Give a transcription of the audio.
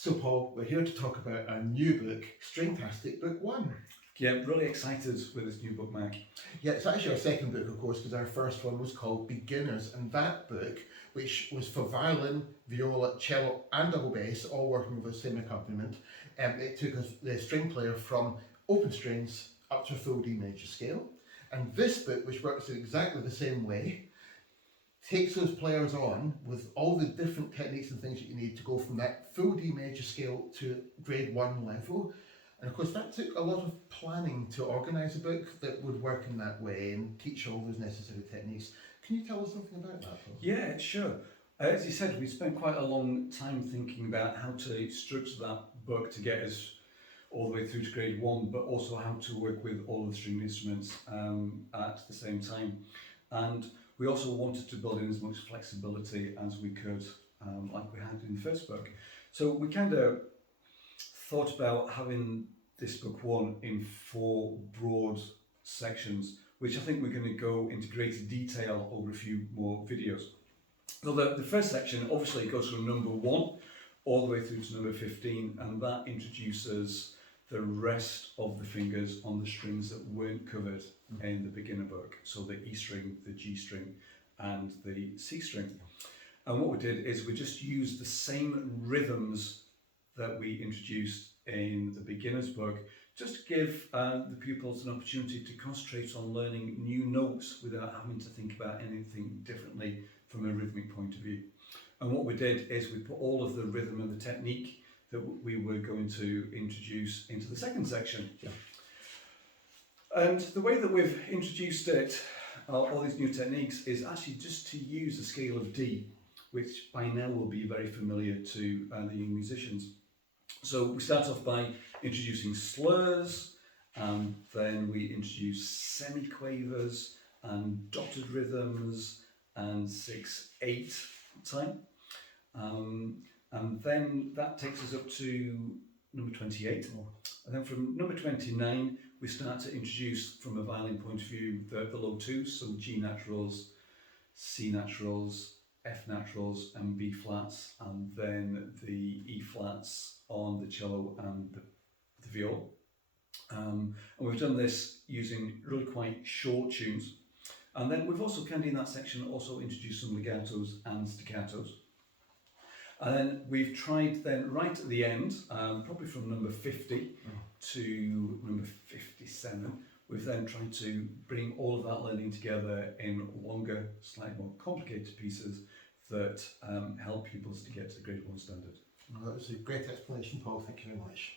So Paul, we're here to talk about our new book, Stringtastic Book 1. Yeah, really excited with this new book, Mac. Yeah, it's actually our second book, of course, because our first one was called Beginners, and that book, which was for violin, viola, cello and double bass, all working with the same accompaniment, it took us the string player from open strings up to a full D major scale. And this book, which works in exactly the same way, takes those players on with all the different techniques and things that you need to go from that full D major scale to grade 1 level. And of course that took a lot of planning to organise a book that would work in that way and teach all those necessary techniques. Can you tell us something about that, Paul? Yeah, sure. As you said, we spent quite a long time thinking about how to structure that book to get us all the way through to grade 1, but also how to work with all the stringed instruments at the same time. And we also wanted to build in as much flexibility as we could, like we had in the first book. So we kind of thought about having this book 1 in 4 broad sections, which I think we're going to go into greater detail over a few more videos. So the first section obviously goes from number 1 all the way through to number 15, and that introduces the rest of the fingers on the strings that weren't covered in the beginner book. So the E string, the G string and the C string. And what we did is we just used the same rhythms that we introduced in the beginner's book, just to give the pupils an opportunity to concentrate on learning new notes without having to think about anything differently from a rhythmic point of view. And what we did is we put all of the rhythm and the technique that we were going to introduce into the second section. Yeah. And the way that we've introduced it, all these new techniques, is actually just to use the scale of D, which by now will be very familiar to the young musicians. So we start off by introducing slurs, and then we introduce semiquavers and dotted rhythms and 6/8 time. And then that takes us up to number 28. And then from number 29, we start to introduce, from a violin point of view, the low twos, so G naturals, C naturals, F naturals and B flats, and then the E flats on the cello and the viola. And we've done this using really quite short tunes. And then we've also, kind of in that section, also introduced some legatos and staccatos. And then we've tried then right at the end, probably from number 50 to number 57, we've then tried to bring all of that learning together in longer, slightly more complicated pieces that help pupils to get to the grade 1 standard. Well, that was a great explanation, Paul. Thank you very much.